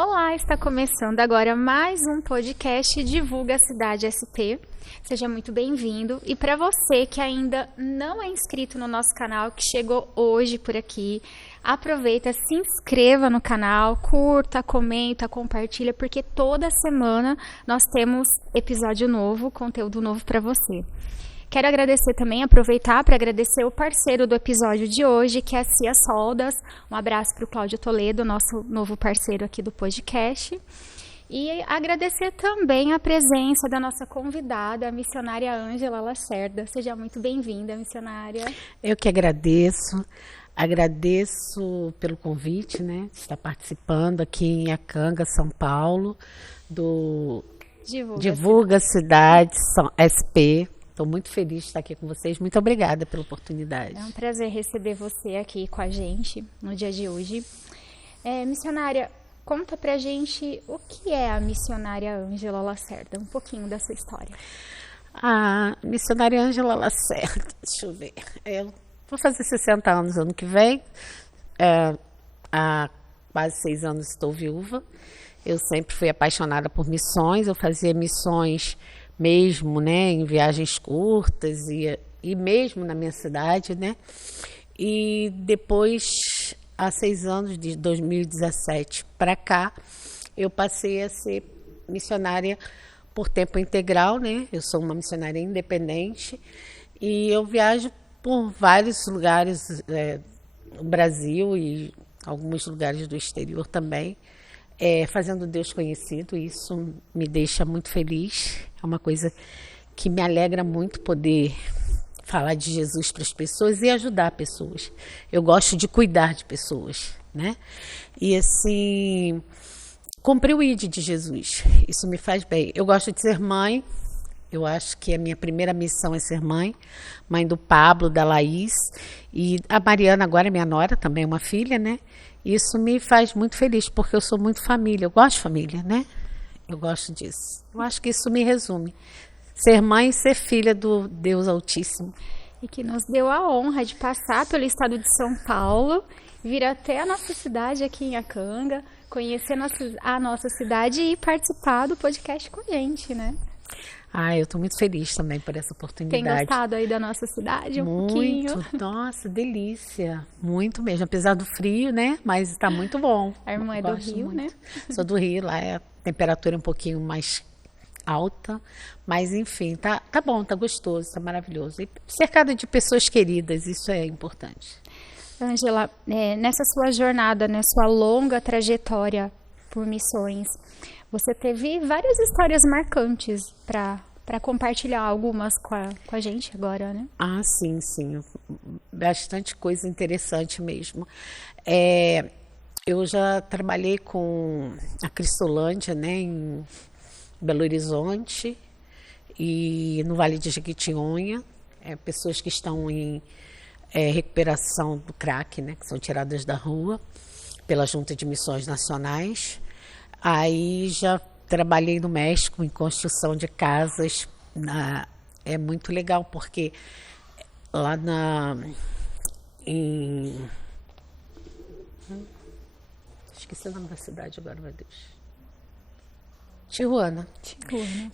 Olá, está começando agora mais um podcast Divulga a Cidade SP. Seja muito bem-vindo. E para você que ainda não é inscrito no nosso canal, que chegou hoje por aqui, aproveita, se inscreva no canal, curta, comenta, compartilha, porque toda semana nós temos episódio novo, conteúdo novo para você. Quero agradecer também, aproveitar para agradecer o parceiro do episódio de hoje, que é a Cia Soldas. Um abraço para o Cláudio Toledo, nosso novo parceiro aqui do podcast. E agradecer também a presença da nossa convidada, a missionária Ângela Lacerda. Seja muito bem-vinda, missionária. Eu que agradeço pelo convite, né, de estar participando aqui em Iacanga, São Paulo, do Divulga Cidade SP. Estou muito feliz de estar aqui com vocês. Muito obrigada pela oportunidade. É um prazer receber você aqui com a gente no dia de hoje. Missionária, conta pra gente o que é a missionária Ângela Lacerda, um pouquinho da sua história. A missionária Ângela Lacerda, deixa eu ver. Eu vou fazer 60 anos ano que vem. Há quase 6 anos estou viúva. Eu sempre fui apaixonada por missões. Eu fazia missões mesmo, né, em viagens curtas e mesmo na minha cidade, né, e depois, há 6 anos, de 2017 para cá, eu passei a ser missionária por tempo integral, né, eu sou uma missionária independente e eu viajo por vários lugares no Brasil e alguns lugares do exterior também, fazendo Deus conhecido. Isso me deixa muito feliz. É uma coisa que me alegra muito poder falar de Jesus para as pessoas e ajudar pessoas. Eu gosto de cuidar de pessoas, né? E assim, cumprir o ID de Jesus. Isso me faz bem. Eu gosto de ser mãe. Eu acho que a minha primeira missão é ser mãe. Mãe do Pablo, da Laís. E a Mariana agora é minha nora, também é uma filha, né? Isso me faz muito feliz, porque eu sou muito família. Eu gosto de família, né? Eu gosto disso. Eu acho que isso me resume. Ser mãe e ser filha do Deus Altíssimo. E que nos deu a honra de passar pelo estado de São Paulo, vir até a nossa cidade aqui em Iacanga, conhecer a nossa cidade e participar do podcast com a gente, né? Eu estou muito feliz também por essa oportunidade. Tem gostado aí da nossa cidade pouquinho? Muito, nossa, delícia. Muito mesmo, apesar do frio, né? Mas está muito bom. A irmã é do Rio, muito, né? Sou do Rio, lá a temperatura é um pouquinho mais alta. Mas enfim, tá bom, tá gostoso, tá maravilhoso. E cercada de pessoas queridas, isso é importante. Ângela, nessa sua jornada, sua longa trajetória por missões, você teve várias histórias marcantes para compartilhar algumas com a gente agora, né? Sim. Bastante coisa interessante mesmo. Eu já trabalhei com a Cristolândia, né, em Belo Horizonte e no Vale de Jequitinhonha. Pessoas que estão em recuperação do crack, né, que são tiradas da rua pela Junta de Missões Nacionais. Aí já trabalhei no México em construção de casas. É muito legal porque lá esqueci o nome da cidade agora, meu Deus.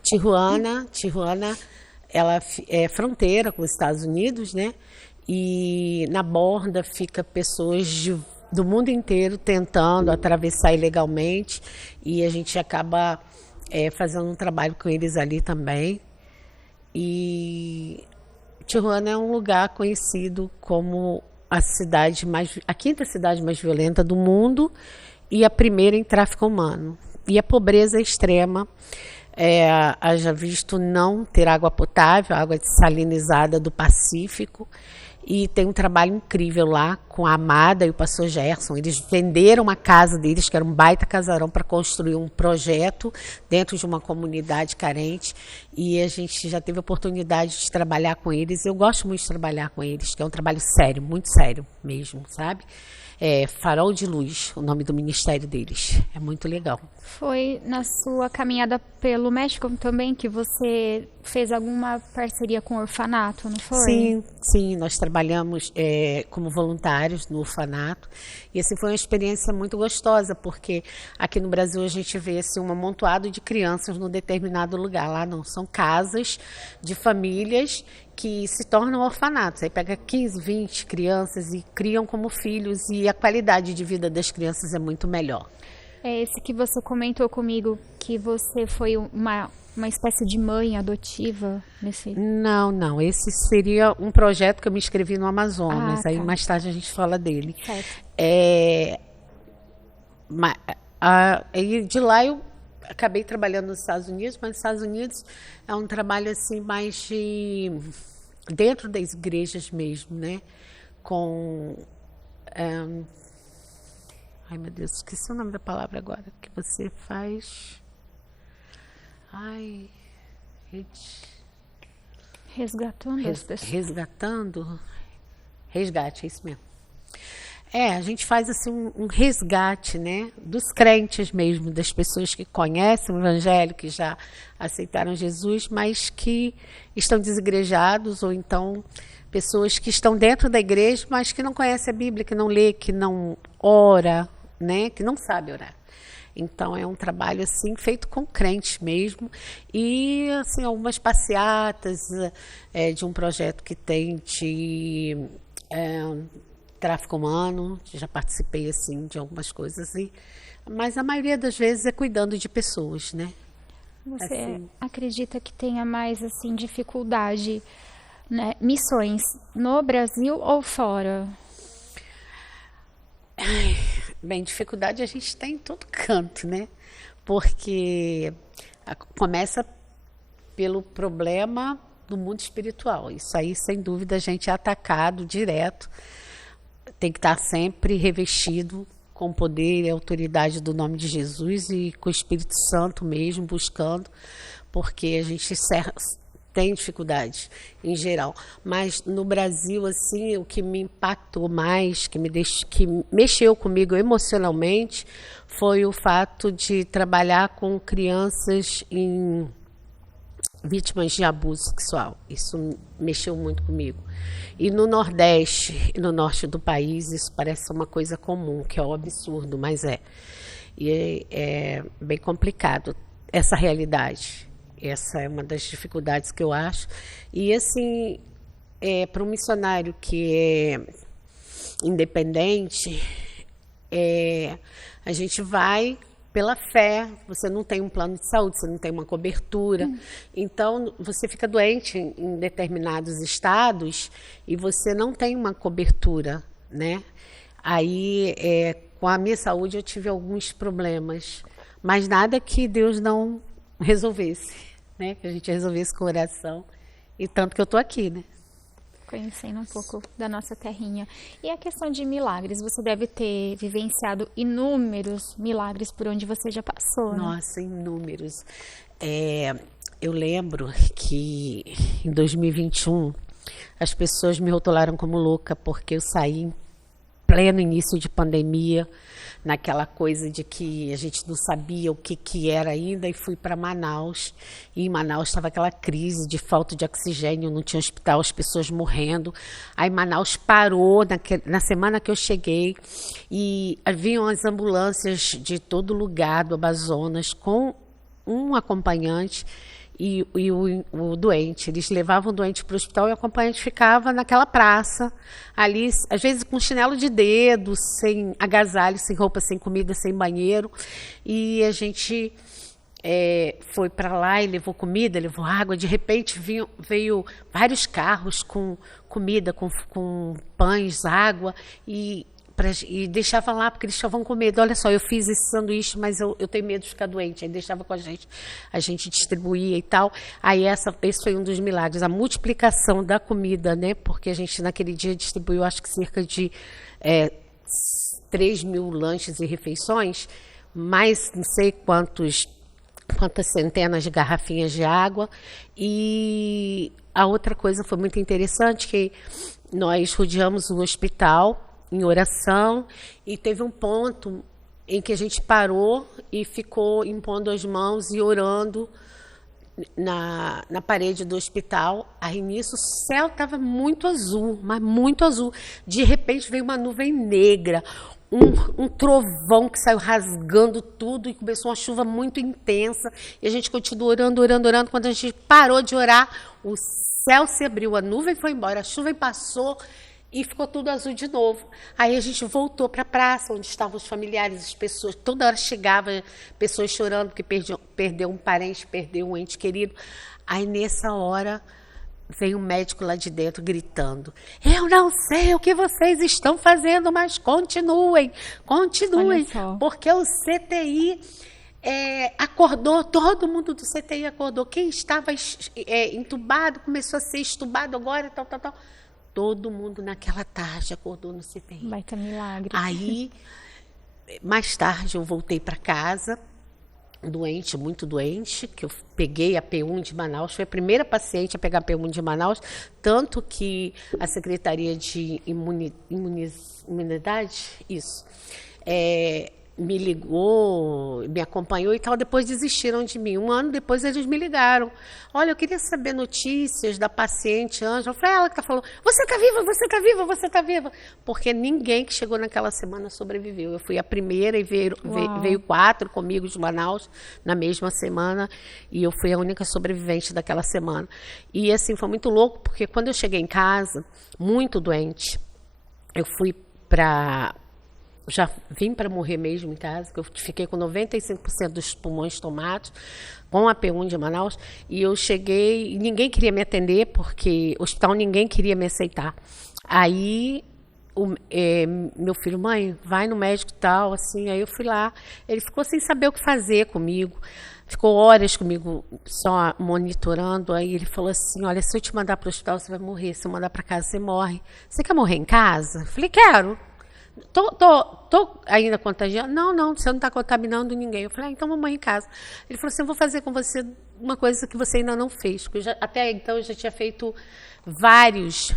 Tijuana, ela é fronteira com os Estados Unidos, né? E na borda fica pessoas do mundo inteiro tentando atravessar ilegalmente e a gente acaba fazendo um trabalho com eles ali também. E Tijuana é um lugar conhecido como a quinta cidade mais violenta do mundo e a primeira em tráfico humano. E a pobreza é extrema. Haja visto não ter água potável, água desalinizada do Pacífico. E tem um trabalho incrível lá com a Amada e o pastor Gerson. Eles venderam a casa deles, que era um baita casarão, para construir um projeto dentro de uma comunidade carente. E a gente já teve a oportunidade de trabalhar com eles. Eu gosto muito de trabalhar com eles, que é um trabalho sério, muito sério mesmo, sabe? Farol de Luz, o nome do ministério deles. É muito legal. Foi na sua caminhada pelo México também que você fez alguma parceria com o orfanato, não foi? Sim, sim, nós trabalhamos como voluntários no orfanato e assim foi uma experiência muito gostosa, porque aqui no Brasil a gente vê assim, um amontoado de crianças num determinado lugar. Lá não, são casas de famílias que se tornam orfanatos. Aí pega 15, 20 crianças e criam como filhos e a qualidade de vida das crianças é muito melhor. É esse que você comentou comigo, que você foi uma espécie de mãe adotiva nesse... Não, esse seria um projeto que eu me inscrevi no Amazonas, aí tá. mais tarde a gente fala dele. Certo. E de lá eu acabei trabalhando nos Estados Unidos, mas nos Estados Unidos é um trabalho assim mais de dentro das igrejas mesmo, né? Com ai meu Deus, esqueci o nome da palavra agora que você faz. Ai, Resgatando as pessoas. Resgate, é isso mesmo. A gente faz assim um resgate, né, dos crentes mesmo, das pessoas que conhecem o Evangelho, que já aceitaram Jesus, mas que estão desigrejados, ou então pessoas que estão dentro da igreja, mas que não conhecem a Bíblia, que não lê, que não ora, né, que não sabe orar. Então é um trabalho assim feito com crentes mesmo e assim algumas passeatas de um projeto que tem de tráfico humano, já participei assim de algumas coisas mas a maioria das vezes é cuidando de pessoas, né? Você assim, acredita que tenha mais assim dificuldade, né, missões no Brasil ou fora? Bem, dificuldade a gente tem em todo canto, né? Porque começa pelo problema do mundo espiritual. Isso aí, sem dúvida, a gente é atacado direto. Tem que estar sempre revestido com o poder e a autoridade do nome de Jesus e com o Espírito Santo mesmo, buscando, porque a gente tem dificuldade em geral, mas no Brasil assim o que me impactou mais, que mexeu comigo emocionalmente, foi o fato de trabalhar com crianças vítimas de abuso sexual. Isso mexeu muito comigo. E no Nordeste e no Norte do país isso parece uma coisa comum, que é um absurdo, mas e é bem complicado essa realidade. Essa é uma das dificuldades que eu acho. E, assim, para um missionário que é independente, a gente vai pela fé. Você não tem um plano de saúde, você não tem uma cobertura. Então, você fica doente em determinados estados e você não tem uma cobertura, né? Aí, com a minha saúde, eu tive alguns problemas, mas nada que Deus não resolvesse. Né, que a gente resolvesse com oração, e tanto que eu estou aqui, né? Conhecendo um pouco da nossa terrinha. E a questão de milagres, você deve ter vivenciado inúmeros milagres por onde você já passou, né? Nossa, inúmeros. Eu lembro que em 2021 as pessoas me rotularam como louca porque eu saí em pleno início de pandemia, naquela coisa de que a gente não sabia o que era ainda, e fui para Manaus. E em Manaus estava aquela crise de falta de oxigênio, não tinha hospital, as pessoas morrendo. Aí Manaus parou na semana que eu cheguei e haviam as ambulâncias de todo lugar do Amazonas com um acompanhante e o doente. Eles levavam o doente para o hospital e o acompanhante ficava naquela praça, ali, às vezes com chinelo de dedo, sem agasalho, sem roupa, sem comida, sem banheiro. E a gente foi para lá e levou comida, levou água. De repente veio vários carros com comida, com pães, água, e deixava lá, porque eles estavam com medo. Olha só, eu fiz esse sanduíche, mas eu tenho medo de ficar doente. Aí deixava com a gente distribuía e tal. Aí esse foi um dos milagres, a multiplicação da comida, né? Porque a gente naquele dia distribuiu, acho que cerca de 3.000 lanches e refeições, mais não sei quantas centenas de garrafinhas de água. E a outra coisa foi muito interessante, que nós rodeamos o hospital em oração, e teve um ponto em que a gente parou e ficou impondo as mãos e orando na parede do hospital. Aí nisso o céu estava muito azul, mas muito azul. De repente veio uma nuvem negra, um trovão que saiu rasgando tudo e começou uma chuva muito intensa. E a gente continuou orando, orando, orando. Quando a gente parou de orar, o céu se abriu, a nuvem foi embora, a chuva passou e ficou tudo azul de novo. Aí a gente voltou para a praça, onde estavam os familiares, as pessoas. Toda hora chegava pessoas chorando porque perdeu um parente, perdeu um ente querido. Aí nessa hora veio um médico lá de dentro gritando: eu não sei o que vocês estão fazendo, mas continuem, continuem, porque o CTI acordou, todo mundo do CTI acordou. Quem estava entubado começou a ser estubado agora, tal, tal, tal. Todo mundo naquela tarde acordou no CTI. Vai ter milagre. Aí, mais tarde, eu voltei para casa, doente, muito doente, que eu peguei a P1 de Manaus. Foi a primeira paciente a pegar a P1 de Manaus, tanto que a Secretaria de Imunidade, isso, me ligou, me acompanhou e tal, depois desistiram de mim. Um ano depois eles me ligaram: olha, eu queria saber notícias da paciente Ângela. Foi ela que falou: você está viva, você está viva, você está viva. Porque ninguém que chegou naquela semana sobreviveu. Eu fui a primeira e veio 4 comigo de Manaus na mesma semana, e eu fui a única sobrevivente daquela semana. E assim, foi muito louco, porque quando eu cheguei em casa, muito doente, eu fui já vim para morrer mesmo em casa, que eu fiquei com 95% dos pulmões tomados, com a P1 de Manaus, e eu cheguei, e ninguém queria me atender, porque o hospital ninguém queria me aceitar. Aí, meu filho: mãe, vai no médico e tal, assim. Aí eu fui lá, ele ficou sem saber o que fazer comigo, ficou horas comigo só monitorando. Aí ele falou assim: olha, se eu te mandar para o hospital, você vai morrer, se eu mandar para casa, você morre. Você quer morrer em casa? Eu falei: quero. Tô ainda contagiando? Não, você não está contaminando ninguém. Eu falei: então vamos em casa. Ele falou assim: eu vou fazer com você uma coisa que você ainda não fez. Porque até então eu já tinha feito vários,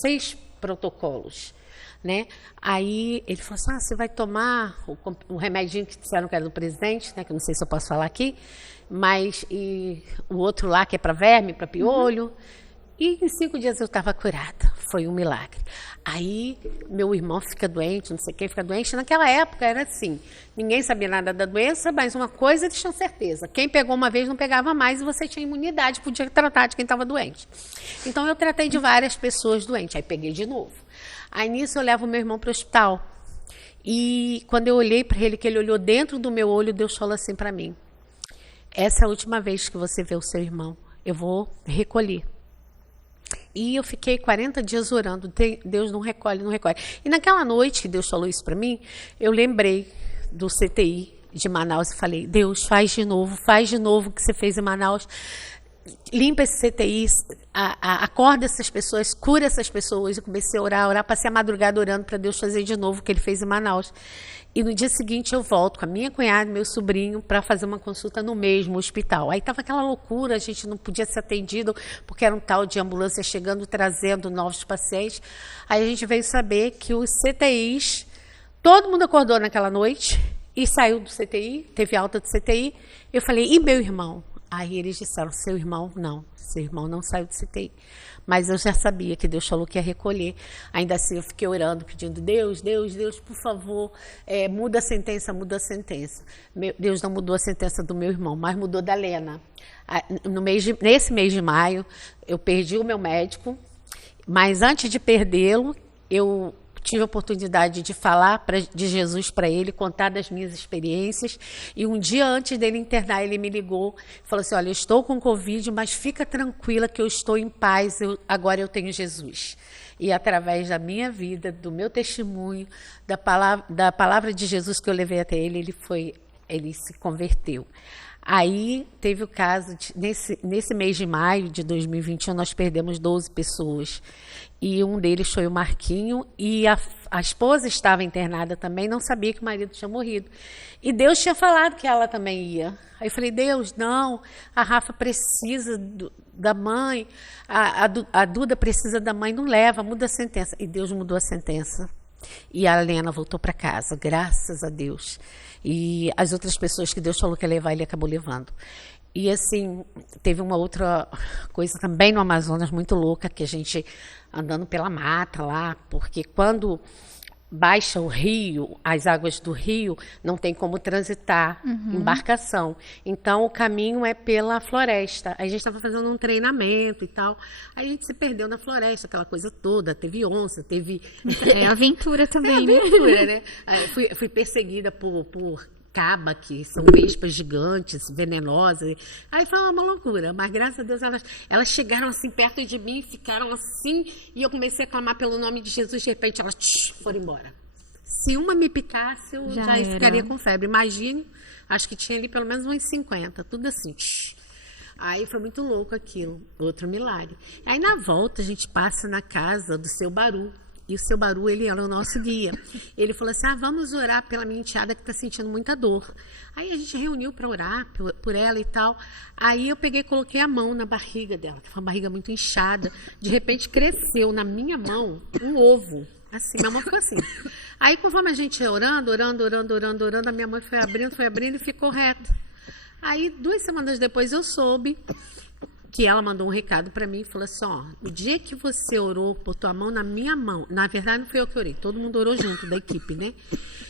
6 protocolos, né? Aí ele falou assim: você vai tomar o remedinho que disseram que era do presidente, né? Que eu não sei se eu posso falar aqui, mas e o outro lá que é para verme, para piolho. E em 5 dias eu estava curada. Foi um milagre. Aí meu irmão fica doente, não sei quem fica doente. Naquela época era assim: ninguém sabia nada da doença, mas uma coisa eles tinham certeza: quem pegou uma vez não pegava mais, e você tinha imunidade, podia tratar de quem estava doente. Então eu tratei de várias pessoas doentes. Aí peguei de novo. Aí nisso eu levo meu irmão para o hospital. E quando eu olhei para ele, que ele olhou dentro do meu olho, Deus falou assim para mim: essa é a última vez que você vê o seu irmão. Eu vou recolher. E eu fiquei 40 dias orando: Deus, não recolhe, não recolhe. E naquela noite que Deus falou isso para mim, eu lembrei do CTI de Manaus e falei: Deus, faz de novo o que você fez em Manaus. Limpa esse CTI, acorda essas pessoas, cura essas pessoas. Eu comecei a orar, passei a madrugada orando para Deus fazer de novo o que ele fez em Manaus. E no dia seguinte eu volto com a minha cunhada e meu sobrinho para fazer uma consulta no mesmo hospital. Aí estava aquela loucura, a gente não podia ser atendido, porque era um tal de ambulância chegando, trazendo novos pacientes. Aí a gente veio saber que os CTIs, todo mundo acordou naquela noite e saiu do CTI, teve alta do CTI. Eu falei: e meu irmão? Aí eles disseram: seu irmão não saiu do CTI. Mas eu já sabia que Deus falou que ia recolher. Ainda assim eu fiquei orando, pedindo: Deus, por favor, muda a sentença, muda a sentença. Deus não mudou a sentença do meu irmão, mas mudou da Lena. Nesse mês de maio, eu perdi o meu médico, mas antes de perdê-lo, eu tive a oportunidade de falar de Jesus para ele, contar das minhas experiências. E um dia antes dele internar, ele me ligou e falou assim: olha, eu estou com Covid, mas fica tranquila que eu estou em paz, agora eu tenho Jesus. E através da minha vida, do meu testemunho, da palavra de Jesus que eu levei até ele, ele se converteu. Aí teve o caso, nesse mês de maio de 2021, nós perdemos 12 pessoas. E um deles foi o Marquinho, e a esposa estava internada também, não sabia que o marido tinha morrido. E Deus tinha falado que ela também ia. Aí eu falei: Deus, não, a Rafa precisa da mãe, a Duda precisa da mãe, não leva, muda a sentença. E Deus mudou a sentença. E a Lena voltou para casa, graças a Deus. E as outras pessoas que Deus falou que ia levar, ele acabou levando. E assim, teve uma outra coisa também no Amazonas muito louca, que a gente andando pela mata lá, porque quando baixa o rio, as águas do rio, não tem como transitar embarcação. Então, o caminho é pela floresta. Aí a gente estava fazendo um treinamento e tal. Aí a gente se perdeu na floresta, aquela coisa toda. Teve onça, teve... É aventura também, né? aventura, né? Aí fui perseguida por caba, que são vespas gigantes, venenosas. Aí foi uma loucura, mas graças a Deus elas chegaram assim perto de mim, ficaram assim, e eu comecei a clamar pelo nome de Jesus, de repente elas foram embora. Se uma me picasse, eu já ficaria com febre. Imagine, acho que tinha ali pelo menos uns 50, tudo assim. Aí foi muito louco aquilo, outro milagre. Aí na volta a gente passa na casa do seu Baru. E o seu Baru, ele era o nosso guia. Ele falou assim, vamos orar pela minha enteada que está sentindo muita dor. Aí a gente reuniu para orar por ela e tal. Aí eu peguei e coloquei a mão na barriga dela, que foi uma barriga muito inchada. De repente cresceu na minha mão um ovo. Assim, minha mão ficou assim. Aí conforme a gente ia orando, a minha mão foi abrindo e ficou reta. Aí 2 semanas depois eu soube que ela mandou um recado para mim e falou assim, o dia que você orou, botou a mão na minha mão, na verdade não foi eu que orei, todo mundo orou junto da equipe, né?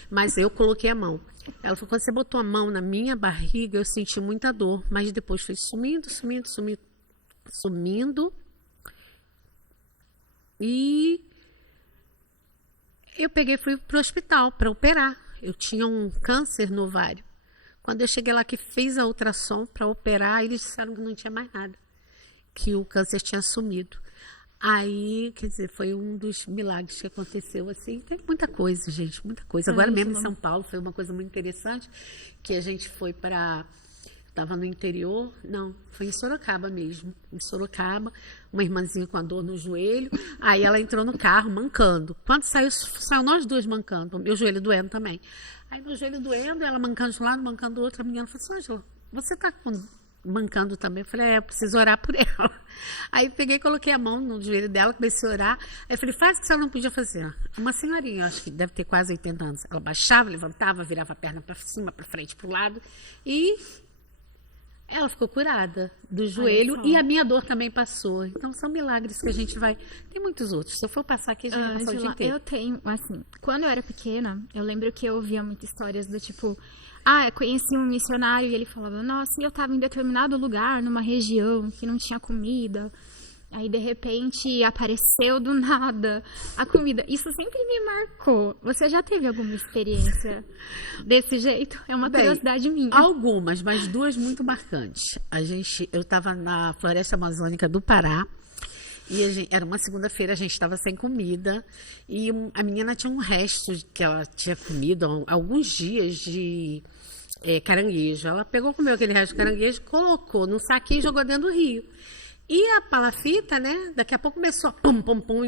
Mas eu coloquei a mão. Ela falou, quando você botou a mão na minha barriga, eu senti muita dor, mas depois foi sumindo. E eu peguei e fui pro hospital para operar. Eu tinha um câncer no ovário. Quando eu cheguei lá que fiz a ultrassom para operar, eles disseram que não tinha mais nada, que o câncer tinha sumido. Aí, quer dizer, foi um dos milagres que aconteceu, assim. Tem muita coisa, gente, muita coisa. Agora mesmo em São Paulo foi uma coisa muito interessante, que a gente foi para... Estava no interior, não, foi em Sorocaba mesmo. Em Sorocaba, uma irmãzinha com a dor no joelho, aí ela entrou no carro mancando. Quando saiu nós duas mancando, meu joelho doendo também. Aí meu joelho doendo, ela mancando de um lado, mancando do outro, a menina falou assim, Ângela, você está mancando também? Eu falei, eu preciso orar por ela. Aí peguei e coloquei a mão no joelho dela, comecei a orar. Aí eu falei, faz o que você não podia fazer. Uma senhorinha, acho que deve ter quase 80 anos. Ela baixava, levantava, virava a perna para cima, para frente, para o lado. E ela ficou curada do joelho e a minha dor também passou. Então são milagres que a gente vai... Tem muitos outros. Se eu for passar aqui, a gente vai passar o dia inteiro. Eu tenho, assim, quando eu era pequena, eu lembro que eu ouvia muitas histórias do tipo... eu conheci um missionário e ele falava, nossa, eu estava em determinado lugar, numa região que não tinha comida. Aí, de repente, apareceu do nada a comida. Isso sempre me marcou. Você já teve alguma experiência desse jeito? É uma curiosidade minha. Algumas, mas 2 muito marcantes. Eu estava na Floresta Amazônica do Pará. E era uma segunda-feira, a gente estava sem comida. E a menina tinha um resto que ela tinha comido há alguns dias de caranguejo. Ela pegou, comeu aquele resto de caranguejo, colocou num saquinho e jogou dentro do rio. E a palafita, né? Daqui a pouco começou a pum, pum, pum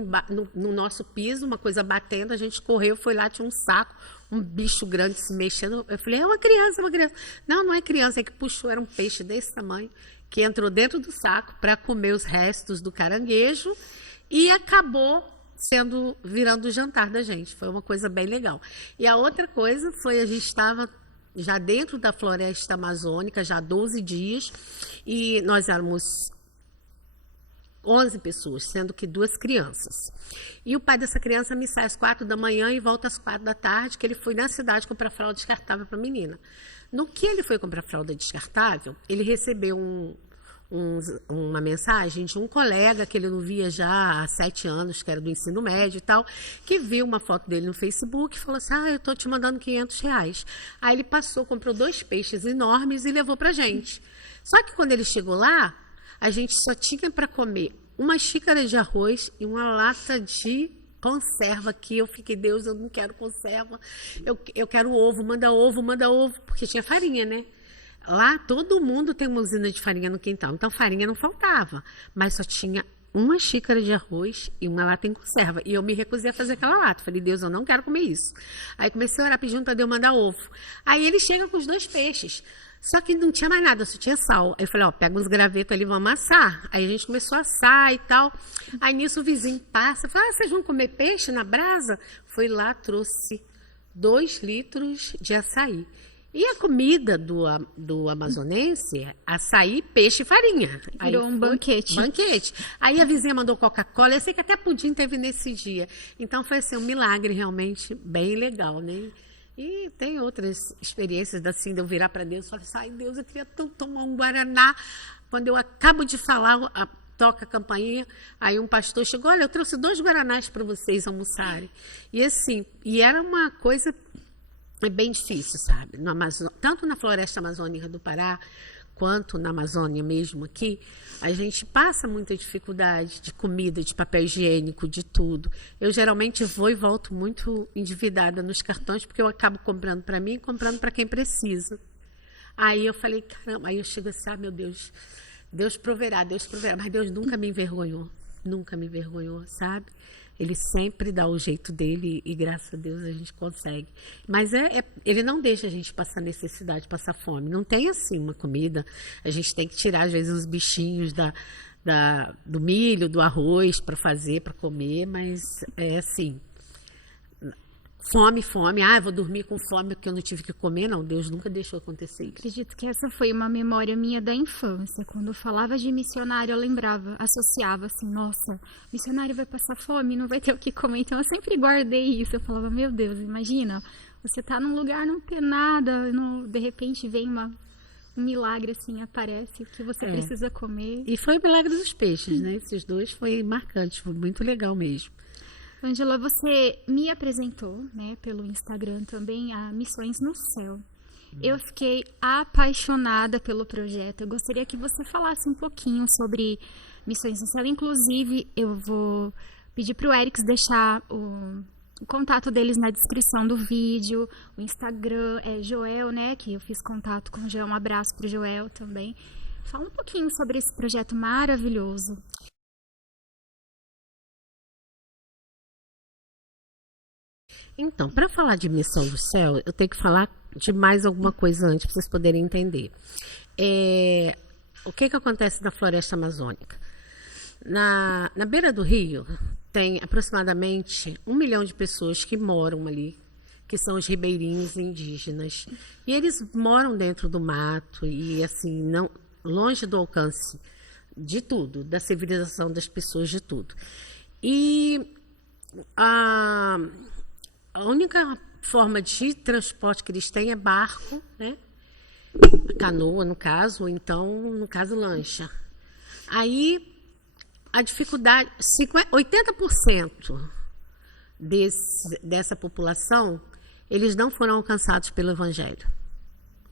no nosso piso, uma coisa batendo. A gente correu, foi lá, tinha um saco, um bicho grande se mexendo. Eu falei, é uma criança, é uma criança. Não, não é criança, é que puxou, era um peixe desse tamanho, que entrou dentro do saco para comer os restos do caranguejo e acabou virando o jantar da gente. Foi uma coisa bem legal. E a outra coisa foi, a gente estava já dentro da floresta amazônica, já há 12 dias, e nós éramos 11 pessoas, sendo que 2 crianças. E o pai dessa criança me sai às 4 da manhã e volta às 4 da tarde, que ele foi na cidade comprar fralda descartável para a menina. No que ele foi comprar fralda descartável, ele recebeu uma mensagem de um colega que ele não via já há 7 anos, que era do ensino médio e tal, que viu uma foto dele no Facebook e falou assim, eu estou te mandando R$500. Aí ele passou, comprou 2 peixes enormes e levou para a gente. Só que quando ele chegou lá, a gente só tinha para comer uma xícara de arroz e uma lata de conserva, que eu fiquei, Deus, eu não quero conserva, eu quero ovo, manda ovo, porque tinha farinha, né? Lá todo mundo tem uma usina de farinha no quintal, então farinha não faltava, mas só tinha uma xícara de arroz e uma lata em conserva, e eu me recusei a fazer aquela lata, falei, Deus, eu não quero comer isso. Aí comecei a orar pedindo para Deus mandar ovo. Aí ele chega com os 2 peixes, só que não tinha mais nada, só tinha sal. Aí eu falei, pega uns gravetos ali, vamos amassar. Aí a gente começou a assar e tal. Aí nisso o vizinho passa, fala, vocês vão comer peixe na brasa? Foi lá, trouxe 2 litros de açaí. E a comida do amazonense é açaí, peixe e farinha. Virou um banquete. Banquete. Aí a vizinha mandou Coca-Cola, eu sei que até pudim teve nesse dia. Então foi assim, um milagre realmente bem legal, né? E tem outras experiências assim, de eu virar para Deus e falar assim, ai Deus, eu queria tanto tomar um Guaraná. Quando eu acabo de falar, toca a campainha, aí um pastor chegou, olha, eu trouxe 2 Guaranás para vocês almoçarem. E assim, e era uma coisa bem difícil, sabe? No tanto na floresta amazônica do Pará, quanto na Amazônia mesmo aqui, a gente passa muita dificuldade de comida, de papel higiênico, de tudo. Eu geralmente vou e volto muito endividada nos cartões, porque eu acabo comprando para mim e comprando para quem precisa. Aí eu falei, caramba, aí eu chego assim, meu Deus, Deus proverá, mas Deus nunca me envergonhou, sabe? Ele sempre dá o jeito dele e graças a Deus a gente consegue. Mas ele não deixa a gente passar necessidade, passar fome. Não tem assim uma comida. A gente tem que tirar, às vezes, os bichinhos do milho, do arroz para fazer, para comer, mas é assim. Fome. Vou dormir com fome porque eu não tive que comer. Não, Deus nunca deixou acontecer isso. Acredito que essa foi uma memória minha da infância. Quando eu falava de missionário, eu lembrava, associava assim, nossa, missionário vai passar fome, não vai ter o que comer. Então eu sempre guardei isso. Eu falava, meu Deus, imagina, você tá num lugar, não tem nada, de repente vem um milagre assim, aparece que você precisa comer. E foi o milagre dos peixes, né? Esses 2 foi marcante, foi muito legal mesmo. Ângela, você me apresentou, né, pelo Instagram também, a Missões no Céu. Eu fiquei apaixonada pelo projeto. Eu gostaria que você falasse um pouquinho sobre Missões no Céu. Inclusive, eu vou pedir para o Erics deixar o contato deles na descrição do vídeo. O Instagram é Joel, né, que eu fiz contato com o Joel. Um abraço para o Joel também. Fala um pouquinho sobre esse projeto maravilhoso. Então, para falar de Missão do Céu, eu tenho que falar de mais alguma coisa antes, para vocês poderem entender. O que acontece na floresta amazônica? Na beira do rio, tem aproximadamente 1 milhão de pessoas que moram ali, que são os ribeirinhos indígenas. E eles moram dentro do mato e, assim, não, longe do alcance de tudo, da civilização das pessoas, de tudo. E a única forma de transporte que eles têm é barco, né? Canoa, no caso, ou então, no caso, lancha. Aí, a dificuldade, 80% dessa população, eles não foram alcançados pelo Evangelho.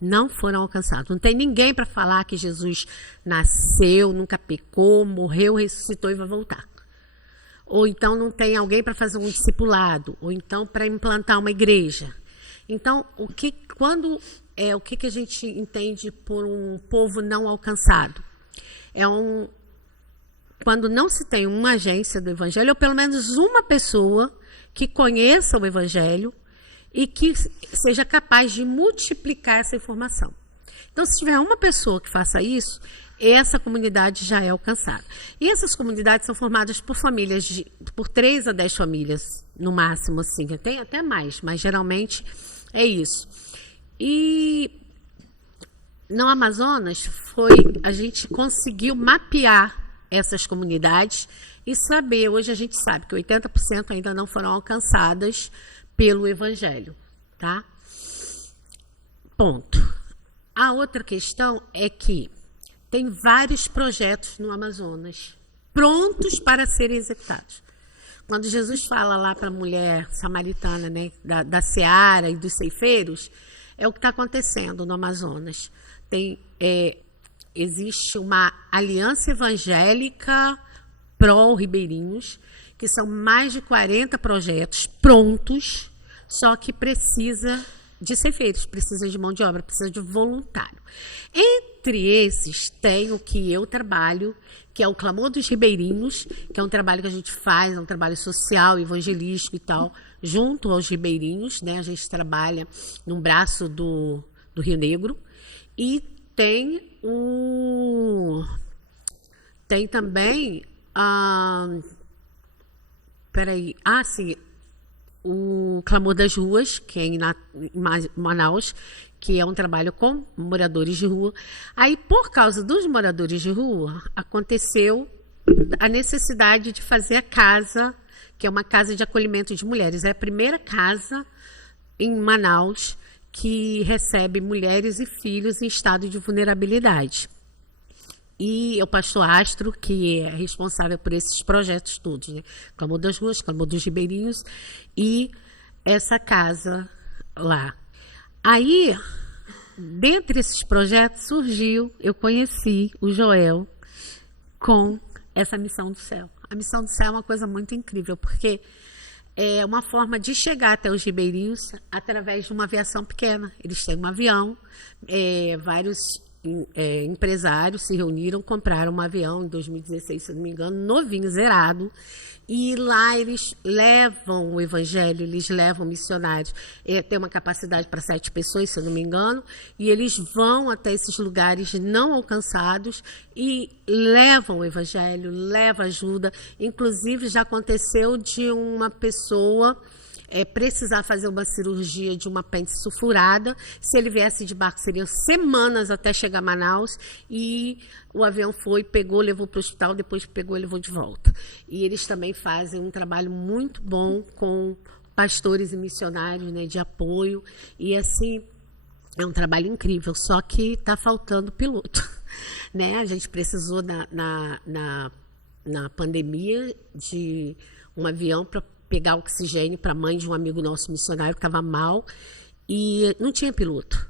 Não foram alcançados. Não tem ninguém para falar que Jesus nasceu, nunca pecou, morreu, ressuscitou e vai voltar. Ou então não tem alguém para fazer um discipulado, ou então para implantar uma igreja. Então, o que a gente entende por um povo não alcançado? Quando não se tem uma agência do Evangelho, ou pelo menos uma pessoa que conheça o Evangelho e que seja capaz de multiplicar essa informação. Então, se tiver uma pessoa que faça isso, essa comunidade já é alcançada. E essas comunidades são formadas por famílias, por 3 a 10 famílias, no máximo, assim, tem até mais, mas geralmente é isso. E no Amazonas, a gente conseguiu mapear essas comunidades e saber, hoje a gente sabe que 80% ainda não foram alcançadas pelo Evangelho, tá? Ponto. A outra questão é que tem vários projetos no Amazonas prontos para serem executados. Quando Jesus fala lá para a mulher samaritana, né, da seara e dos ceifeiros, é o que está acontecendo no Amazonas. Existe uma aliança evangélica pró-ribeirinhos, que são mais de 40 projetos prontos, só que precisa de ceifeiros, precisa de mão de obra, precisa de voluntário. Entre esses, tem o que eu trabalho, que é o Clamor dos Ribeirinhos, que é um trabalho que a gente faz, é um trabalho social, evangelístico e tal, junto aos ribeirinhos, né? A gente trabalha num braço do Rio Negro. E tem também o Clamor das Ruas, que é em Manaus, que é um trabalho com moradores de rua. Aí, por causa dos moradores de rua, aconteceu a necessidade de fazer a casa, que é uma casa de acolhimento de mulheres. É a primeira casa em Manaus que recebe mulheres e filhos em estado de vulnerabilidade. E o pastor Astro, que é responsável por esses projetos todos, né? Clamor das Ruas, Clamor dos Ribeirinhos e essa casa lá. Aí, dentre esses projetos, surgiu, eu conheci o Joel com essa Missão do Céu. A Missão do Céu é uma coisa muito incrível, porque é uma forma de chegar até os ribeirinhos através de uma aviação pequena. Eles têm um avião, vários empresários se reuniram, compraram um avião em 2016, se não me engano, novinho, zerado, e lá eles levam o evangelho, eles levam missionários. Tem uma capacidade para 7 pessoas, se eu não me engano, e eles vão até esses lugares não alcançados e levam o evangelho, levam ajuda. Inclusive, já aconteceu de uma pessoa precisar fazer uma cirurgia de uma apêndice sulfurada. Se ele viesse de barco, seriam semanas até chegar a Manaus, e o avião foi, pegou, levou para o hospital, depois pegou e levou de volta. E eles também fazem um trabalho muito bom com pastores e missionários, né, de apoio, e assim, é um trabalho incrível, só que está faltando piloto, né? A gente precisou na pandemia de um avião para pegar oxigênio para a mãe de um amigo nosso missionário que estava mal e não tinha piloto.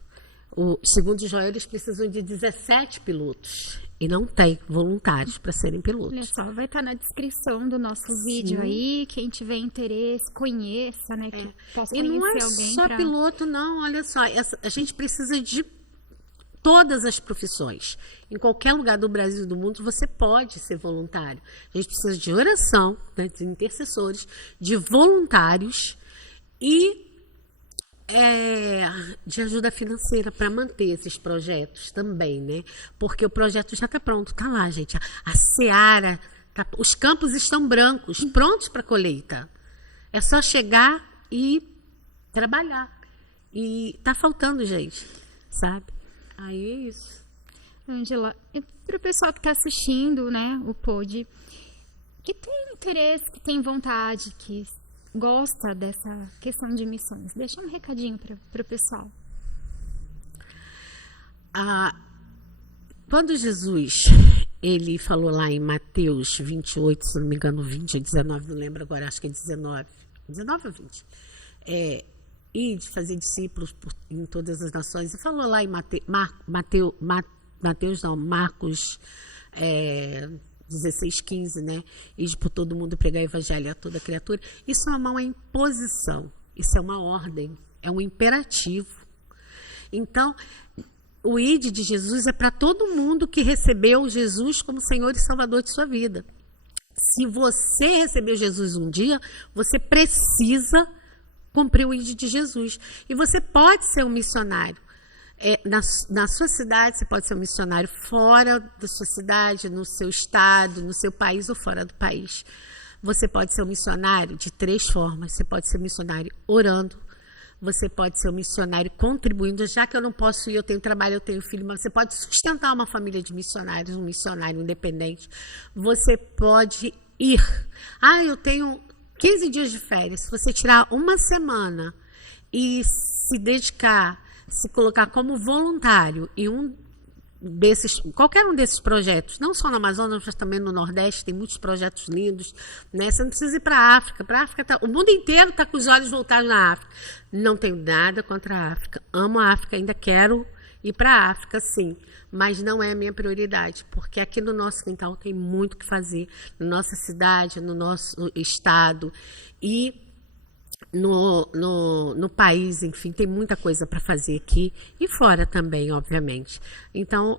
Segundo o Joel, eles precisam de 17 pilotos e não tem voluntários para serem pilotos. Olha só, vai estar na descrição do nosso vídeo aí, quem tiver interesse, conheça, né, que possa conhecer alguém. E não é só piloto, não, olha só, a gente precisa de todas as profissões. Em qualquer lugar do Brasil e do mundo, você pode ser voluntário. A gente precisa de oração, né, de intercessores, de voluntários e de ajuda financeira para manter esses projetos também, né? Porque o projeto já está pronto, está lá, gente. A seara, os campos estão brancos, prontos para colheita. É só chegar e trabalhar. E está faltando gente, sabe? Aí é isso. Ângela, para o pessoal que está assistindo, né, o pod, que tem interesse, que tem vontade, que gosta dessa questão de missões, deixa um recadinho para o pessoal. Quando Jesus, ele falou lá em Mateus 28, se não me engano, 20 ou 19, não lembro agora, acho que é 19 ou 20, e de fazer discípulos em todas as nações. E falou lá em Marcos 16:15, né? Ide por todo mundo pregar o evangelho a toda criatura. Isso é uma imposição, isso é uma ordem, é um imperativo. Então, o ide de Jesus é para todo mundo que recebeu Jesus como Senhor e Salvador de sua vida. Se você recebeu Jesus um dia, você precisa cumprir o ide de Jesus. E você pode ser um missionário na sua cidade, você pode ser um missionário fora da sua cidade, no seu estado, no seu país ou fora do país. Você pode ser um missionário de 3 formas. Você pode ser um missionário orando, você pode ser um missionário contribuindo. Já que eu não posso ir, eu tenho trabalho, eu tenho filho, mas você pode sustentar uma família de missionários, um missionário independente. Você pode ir. Eu tenho 15 dias de férias. Se você tirar uma semana e se dedicar, se colocar como voluntário em qualquer um desses projetos, não só no Amazonas, mas também no Nordeste, tem muitos projetos lindos, né? Você não precisa ir para a África. O mundo inteiro está com os olhos voltados na África. Não tenho nada contra a África. Amo a África, ainda quero ir para a África, sim. Mas não é a minha prioridade, porque aqui no nosso quintal tem muito o que fazer, na nossa cidade, no nosso estado e no país, enfim, tem muita coisa para fazer aqui e fora também, obviamente. Então,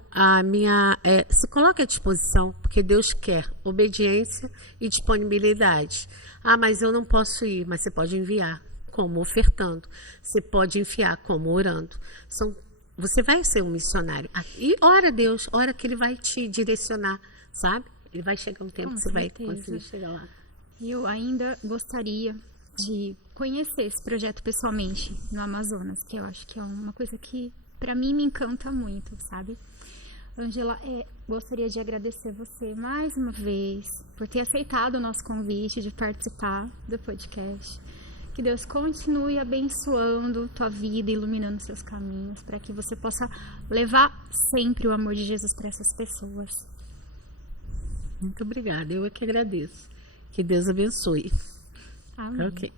se coloque à disposição, porque Deus quer obediência e disponibilidade. Mas eu não posso ir, mas você pode enviar, como ofertando. Você pode enviar, como orando. Você vai ser um missionário. E ora Deus, ora que Ele vai te direcionar, sabe? Ele vai chegar um tempo que você vai conseguir chegar lá. Eu ainda gostaria de conhecer esse projeto pessoalmente no Amazonas, que eu acho que é uma coisa que para mim me encanta muito, sabe? Ângela, gostaria de agradecer você mais uma vez por ter aceitado o nosso convite de participar do podcast. Que Deus continue abençoando tua vida, iluminando seus caminhos, para que você possa levar sempre o amor de Jesus para essas pessoas. Muito obrigada, eu é que agradeço. Que Deus abençoe. Amém. Ok.